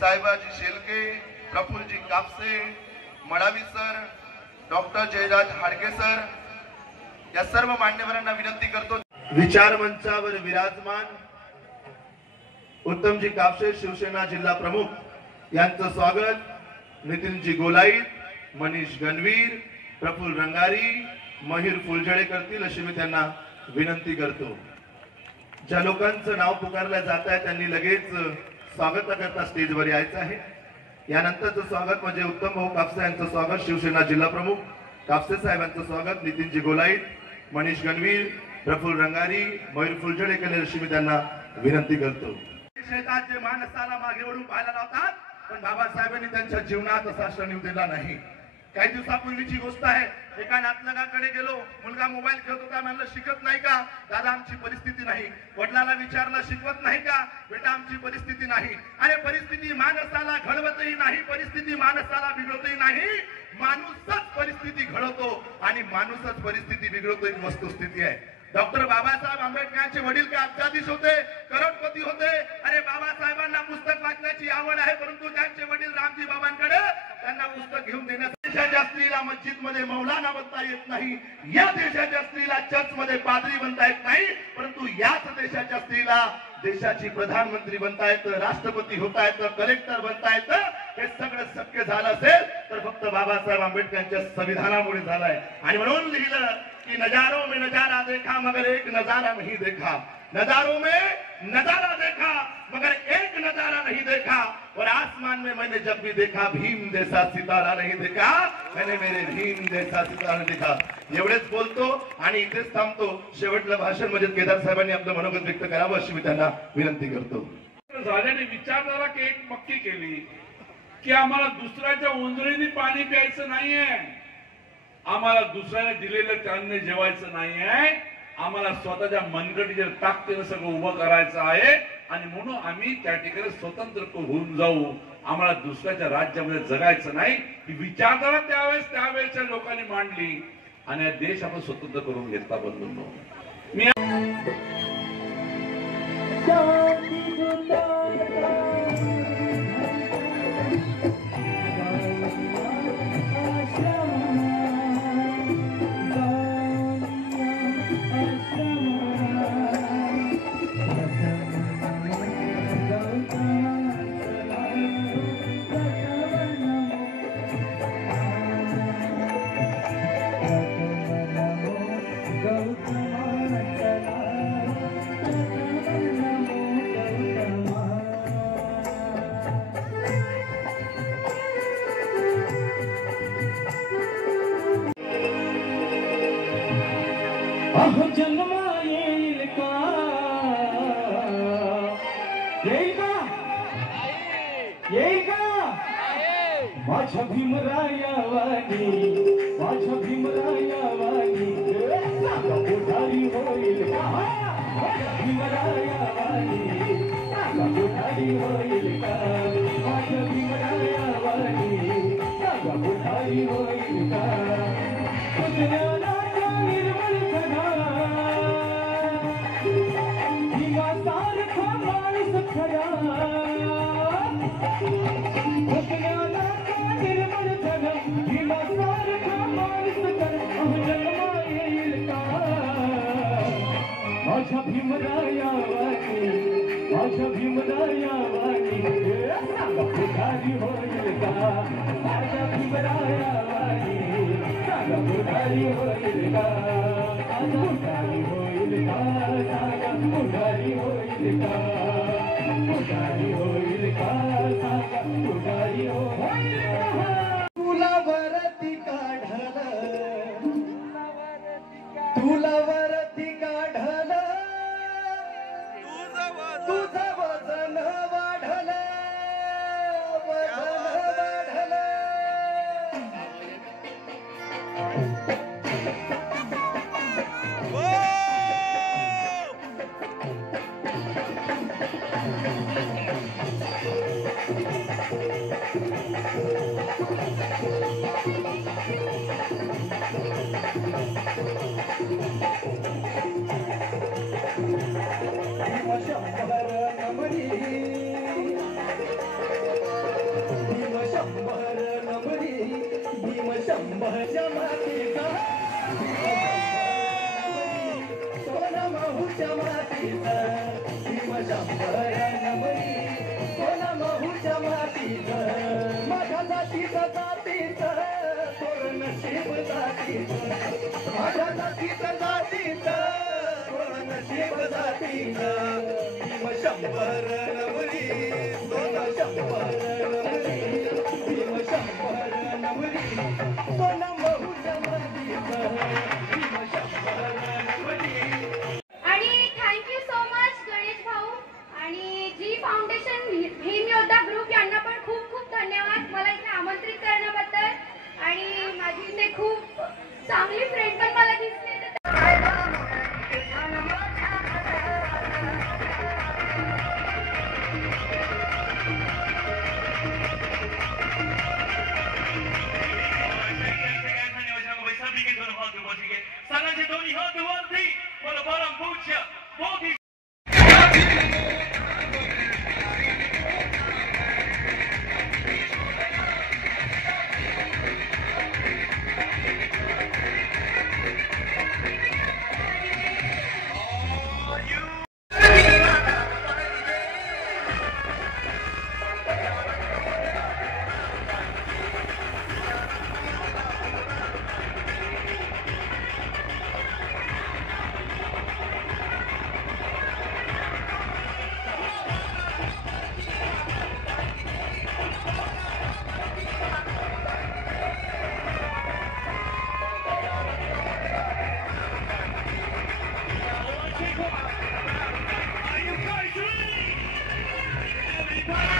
साहेबाजी शेलके, प्रफुल्लजी Kapse, Madavi sir, doctor Jayraj Hadke sir, या सर्व मान्यवरांना विनंती करतो। विचार मंचावर विराजमान उत्तमजी कापसे शिवसेना जिल्हा प्रमुख यांचं स्वागत नितीनजी गोलाईत, मनीष गणवीर, प्रफुल्ल रंगारी, महिर फुलझडे करतील अशी मी त्यांना विनंती करतो। ज्या लोकांचं नाव पुकारलं जात आहे त्यांनी लगेच स्वागत करता स्टेजवर यायचं आहे। यानंतरचं स्वागत म्हणजे उत्तम भाऊ कापसे यांचं स्वागत, शिवसेना जिल्हा प्रमुख कापसे साहेबांचं स्वागत, नितीनजी गोलाईत, मनीष गणवीर, प्रफुल्ल रंगारी, महिर फुलझडे करतील अशी मी त्यांना विनंती करतो। शेताचे माणसाला मागे ओढून पाहायला लावतात, पण बाबासाहेबांनी त्यांच्या जीवनात असा क्षण येऊ दिला नाही। काही दिवसापूर्वीची गोष्ट आहे, एका नातलगाकडे गेलो, मुलगा मोबाईल खेळत होता, म्हणलं शिकत नाही का? दादा आमची परिस्थिती नाही। वडिलांना विचारलं शिकवत नाही का? बेटा आमची परिस्थिती नाही। अरे परिस्थिती माणसाला घडवतही नाही, परिस्थिती माणसाला बिघडवतही नाही, माणूसच परिस्थिती घडवतो आणि माणूसच परिस्थिती बिघडवतो, ही वस्तुस्थिती आहे। डॉक्टर बाबासाहेब आंबेडकरांचे वडील काय अब्जाधीश होते, करोडपती होते। अरे बाबासाहेबांना पुस्तक वाचण्याची आवड आहे, परंतु त्यांचे वडील रामजी बाबांकडे त्यांना पुस्तक घेऊन देण्यासाठी देशाच्या स्त्रीला मस्जिद मध्ये मौलाना बनता येत नाही, या देशाच्या स्त्रीला चर्च मध्ये पादरी बनता येत नाही, परंतु याच देशाच्या स्त्रीला देशाची प्रधानमंत्री बनता येतं, राष्ट्रपती होता येतं, कलेक्टर बनता येतं। हे सगळं शक्य झालं असेल तर फक्त बाबासाहेब आंबेडकरांच्या संविधानामुळे झालंय। आणि म्हणून लिहिलं कि नजारों में नजारा देखा मगर एक नजारा नहीं देखा, नजारों में नजारा देखा मगर एक नजारा नहीं देखा, और आसमान में मैंने जब भी देखा भीम जैसा सितारा नहीं देखा, मैंने मेरे भीम जैसा सितारा नहीं देखा। एवढेच बोलतो आणि इथेच थांबतो। शेवटलं भाषण म्हणजे केदार साहेबांनी आपलं मनोगत व्यक्त करावं अशी मी त्यांना विनंती करतो। झाल्याने विचारधारा की एक पक्की केली की आम्हाला दुसऱ्याच्या उंजळीने पाणी प्यायचं नाहीये, आम्हाला दुसऱ्याने दिलेलं अन्न जेवायचं नाहीये, आम्हाला स्वतःच्या मनगटीच्या ताकदीने सगळं उभं करायचं आहे। आणि म्हणून आम्ही त्या ठिकाणी स्वतंत्र होऊन जाऊ, आम्हाला दुसऱ्याच्या राज्यामध्ये जगायचं नाही, ही विचारधारा त्यावेळेच्या लोकांनी मांडली आणि हा देश आपण स्वतंत्र करून घेतला। बंधूंनो मी जन्मा येईल का, येईल का, येईल का माझ्या भीमरायावानी, माझ्या भीमरायावानी कोठारी होईल का, माझ्या भीमरायावानी कोठारी होईल का, माझ्या भीमरायावानी कोठारी होईल का। माझ्या भीमरायावानी, माझ्या भीमरायावानी कोठारी होईल का, माझ्या भीमरायावानी कोठारी होईल का, कोठारी होईल का, कोठारी होईल का, कोठारी होईल का, कोठारी होईल का। तुला वरती काढलं, तुला वरती काढलं, तुझं वजन वाढलं, वजन वाढलं। शंभरच्या मातीचा सोना माहूच्या मातीचा भीमशंभर नमरी सोना माहूच्या मातीचा माझ्या जातीचा जातीचा तोरण शिव जातीचा माझ्या जातीचा जातीचा तोरण शिव जातीचा भीमशंभर नमरी सोना शंभर नमरी भीमशंभर नमरी सोना माहूच्या मातीचा भीमशंभर नमरी. आणि थँक्यू सो मच गणेश भाऊ आणि जी फाउंडेशन भीम योद्धा ग्रुप यांना पण खूप खूप धन्यवाद मला इथे आमंत्रित करण्याबद्दल. आणि माझी इथे खूप चांगली फ्रेंड पण मला दिसते. Sangat Doni Hot the One Thing, Bola Bola Bucha, Bogi. Are you guys ready? Everybody!